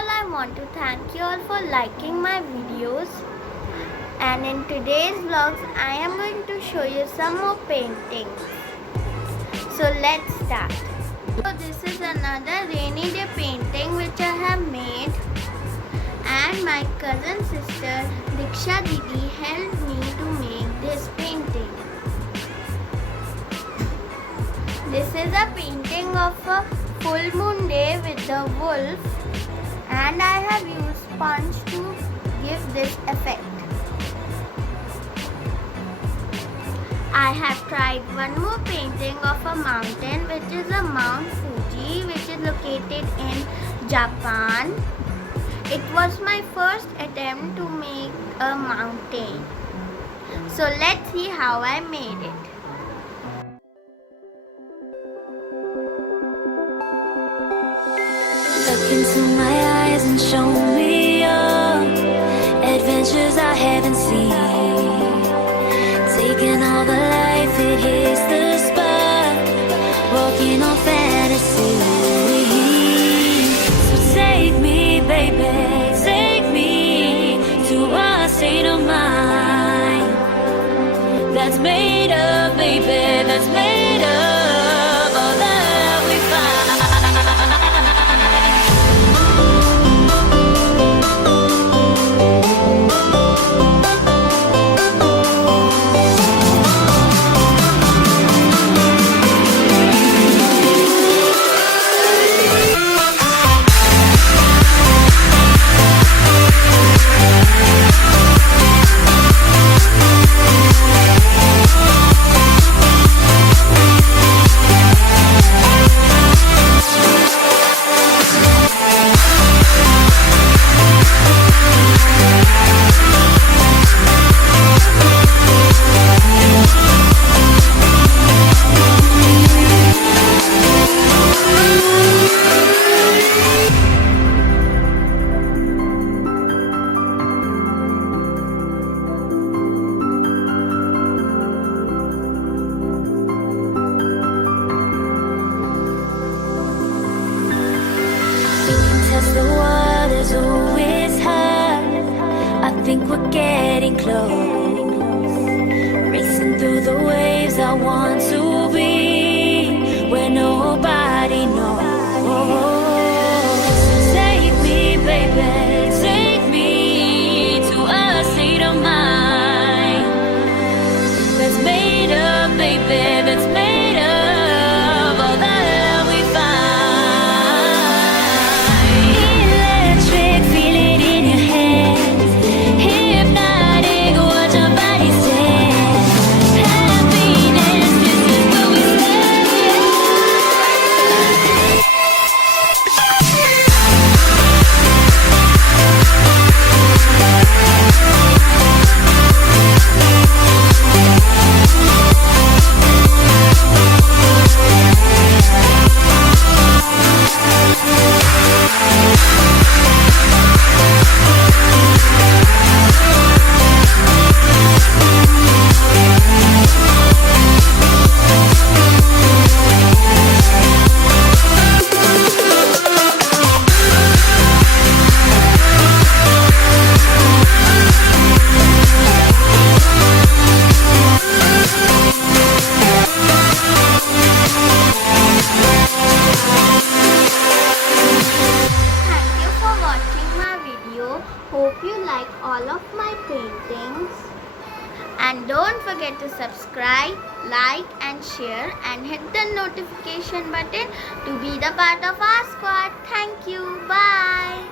all, I want to thank you all for liking my videos. And in today's vlogs, I am going to show you some more paintings. So let's start. So this is another rainy day painting which I have made. And my cousin sister Diksha Didi helped me to make this painting. This is a painting of a full moon day with the wolf, and I have used sponge to give this effect. I have tried one more painting of a mountain, which is a Mount Fuji, which is located in Japan. It was my first attempt to make a mountain. So let's see how I made it. Look into my eyes and show me your adventures I haven't seen. Taking all the life, it hits the spot. Walking on fantasy. So take me, baby, take me to a state of mind that's made of, baby, that's made of all that we find. Test the waters, oh, it's hard. I think we're getting close. Racing through the waves, I want to be where nobody knows. Take me, baby, take me to a state of mind that's made of, baby, that's made of all that we find. Electric, feel it in your hands. Hypnotic, watch our bodies dance. Happiness, this is where we stand. Thank you for watching my video. Hope you like all of my paintings. And don't forget to subscribe, like and share and hit the notification button to be the part of our squad. Thank you. Bye.